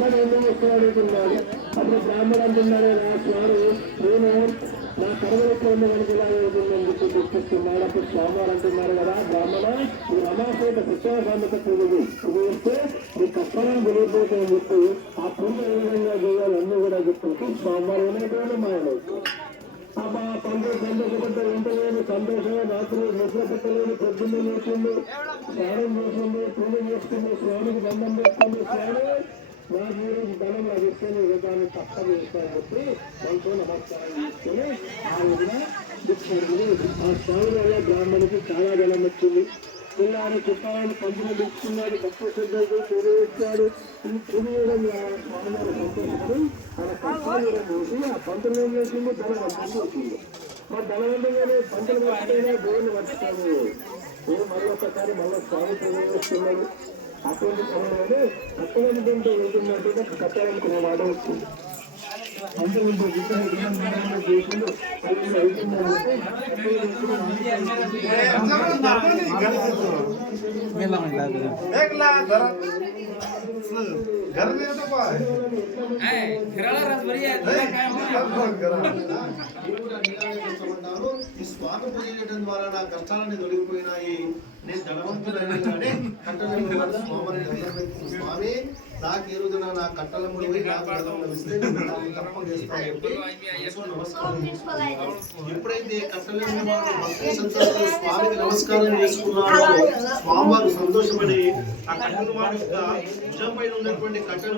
మరి ఎందుకు వస్తున్నాడు అప్పుడు బ్రాహ్మణ అంటున్నాడు నా స్వామి నేను నా కర్మలకు ఉండగలిగేలాగుందని చెప్పి గుర్తిస్తున్నాడు. అప్పుడు స్వామివారు అంటున్నారు కదా బ్రాహ్మణ ఈ రమాసేట శిక్షాసామత పూజలు ఇది వస్తే ఈ కష్టం వెళ్ళిపోతాయని చెప్పి ఆ పూజ ఏ విధంగా చేయాలన్నీ కూడా చెప్పి స్వామివారు ఏమైనా మాయమవుతుంది. అబ్బా సంతోషపడ్డ వెంటనే సంతోషంగా రాత్రి నిద్ర పెట్టలేని పొద్దున్నే చేసింది, స్నానం చేసింది, పూజ చేసుకుంది, స్వామికి దండం పెట్టుకుంది. స్వామి నా మీరు ధనం లభిస్తుంది దాన్ని తప్పని ఇస్తాను చెప్పి మనతో నమస్కారం చేసుకుని ఆ విధంగా ఇచ్చింది. ఆ స్వామి వల్ల బ్రాహ్మణికి చాలా ధనం వచ్చింది. పిల్లాన్ని చుట్టాలను పంపిణీ తెచ్చుకున్నాడు, భక్త శ్రద్ధలతో పూజ చేస్తాడు. ఈ పూజ చేయడం స్వామివారు సంతోషపడి ఆయన కష్టాలు చూసి ఆ పంతులు ఏం చేసింది ధనవంతం చేసింది. మరి ధనవంతంగానే పంటలు పట్టిపోయినా దేవుని పట్టుతాడు. మళ్ళీ ఒక్కసారి మళ్ళీ స్వామి పూజ చేస్తున్నాడు. అటువంటి సమయంలో కట్టడానికి వెళ్తున్నట్టుగా కట్టాలనుకునే మాట వచ్చింది. అంతకుముందు చేసిండు ఈ స్వామి పూజ చేయడం ద్వారా నా కష్టాలన్నీ తొలగిపోయినాయి, నేను ధనవంతుడైనానే కట్టలు స్వామి నాకు ఈ రోజున నా కట్టల ముడి ఎప్పుడైతే కట్టలు స్వామికి నమస్కారం చేసుకున్నాడో స్వామివారు సంతోషపడి ఆ కట్టెల మాట యొక్క భుజం పైన ఉన్నటువంటి కట్టెల